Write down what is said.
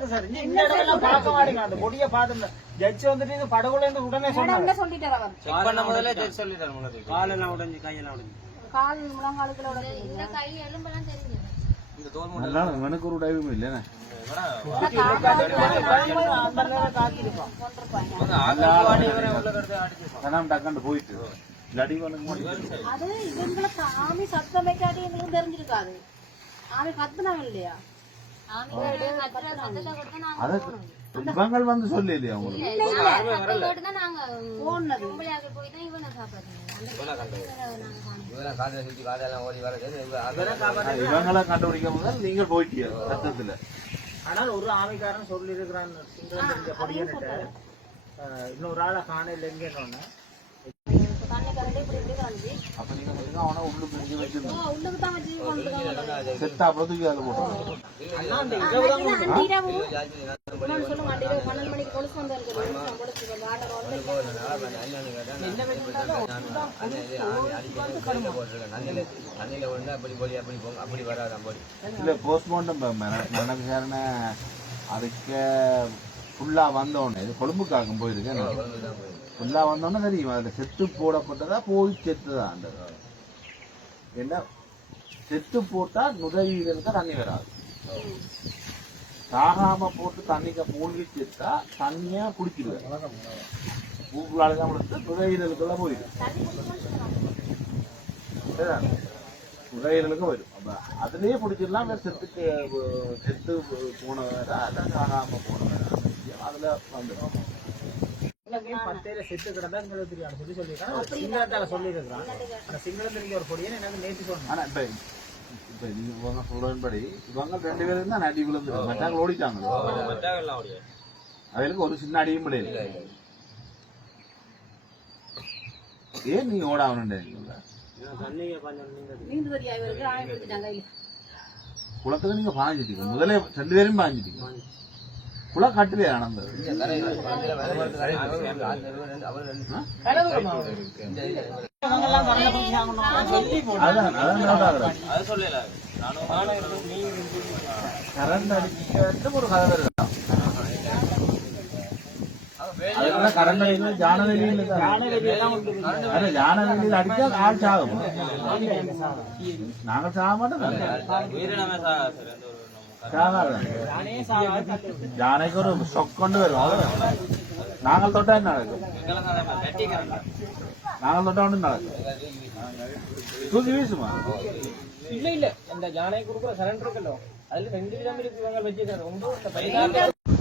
இருக்கு சார். இந்த இடமெல்லாம் பார்க்க மாட்டேங்க அந்த கொடிய பார்த்து ஜட்ஜ் வந்துட்டு இது படகுல இருந்து உடனே சொன்னாங்க சொல்லிட்டார் அவர்? செக் பண்ண முதல்ல ஜட்ஜ் சொல்லிட்டாரு உங்களுக்கு காலெல்லாம் உடைஞ்சு கையெல்லாம் உடைஞ்சு. கால் முழங்காலுக்குள்ள உடனே இந்த கை எலும்பெல்லாம் தெரிஞ்சது இந்த தோல் நல்லா எனக்கு ஒரு டைவும் இல்லைண்ணே அந்த நேரம் காத்திருப்பான் கணம் டக்காண்டு போயிட்டு அது இவங்களுக்கு ஆமி சத்தம் வைக்காட்டி எங்களுக்கு தெரிஞ்சிருக்காது. ஆமி கத்துனாங்க இல்லையா? இவங்கள் வந்து சொல்லி இல்லையா உங்களுக்கு இவங்களை கண்டுபிடிக்க முதல் நீங்கள் போயிட்டீங்க சத்தத்துல. ஆனால் ஒரு ஆமைக்காரன் சொல்லி இருக்கிறான் இன்னொரு ஆளை காணையில் எங்கன்னு சொல்லுங்க அவனை உள்ளுக்கு இங்கே வச்சிருந்தோம் உள்ளுக்கு தான் வச்சு கொண்டு செத்தா அப்புறத்துக்கு அதில் இல்ல போஸ்ட்மார்ட்டம் மரண விசாரணை அதுக்கு ஃபுல்லா வந்தோடனே இது கொழும்புக்காகும் போயிருக்கேன். ஃபுல்லா வந்தோடனே தெரியும் அதுல செத்து போடப்பட்டதா போய் செத்துதா அந்த என்ன? செத்து போட்டா நுரையீரலுக்கு தண்ணி வராது. சாகாம போட்டு தண்ணிக்க மூழ்கி செத்தா தண்ணியா குடிச்சிருவேன் பூக்குள்ளாலதான் தான் கொடுத்து நுரையீரலுக்குள்ள போயிடும். சரிதானே? நுரையீரலுக்கு வரும் அப்ப அதுலயே பிடிச்சிடலாம் வேற செத்துக்கு போன செத்து போனவரா அல்ல சாகாம போனவரா அதுல வந்துடும் பத்தேல செத்து கிடந்தா உங்களுக்கு தெரியாது சொல்லி சொல்லியிருக்கான். சிங்களத்தால சொல்லியிருக்கிறான். அந்த சிங்களம் தெரிஞ்ச ஒரு பொடியன் எனக்கு நேற்று சொன்னான். ஆனா இப்ப இப்ப நீங்க இவங்க சொல்றபடி இவங்க ரெண்டு பேரும் தான் அடி விழுந்து மറ്റാங்க ஓடிட்டாங்க. அவங்களுக்கு ஒரு சின்ன அடியும் கிடையாது ஏன் நீங்க ஓட ஆகணுன்றீங்களா தண்ணியை பஞ்சம் நீங்க நீந்து தெரியா? இவருக்கு ஆமி கொடுத்துட்டாங்க இல்ல குளத்துக்கு நீங்க பாஞ்சிட்டீங்க. முதல்ல ரெண்டு பேரும் பாஞ்சிட்டீங்க. குளக்காட்டிலே கட்டுலையா நடந்தது கரண்ட் அடிக்க ஒரு கதை கரண்ட் அடிக்கல ஜானவெளியில் ஜானவெளியில் அடிச்சா ஆள் சாகும். சாக மாட்டோம். ജാനകി ഒരു ഷൊക്കൊണ്ട് വരും. അത് നാങ്ങൾ തൊട്ട നാങ്ങൾ തൊട്ട കൊണ്ട് നടക്കും തൂക്കി വീശുമാ ഇല്ല ഇല്ല. എന്താ ജാനകി കുറുക്കുറ സിലിണ്ടർ ഒക്കെ അതിൽ രണ്ടു വിധം വെച്ചിട്ടുണ്ട് ഒമ്പത്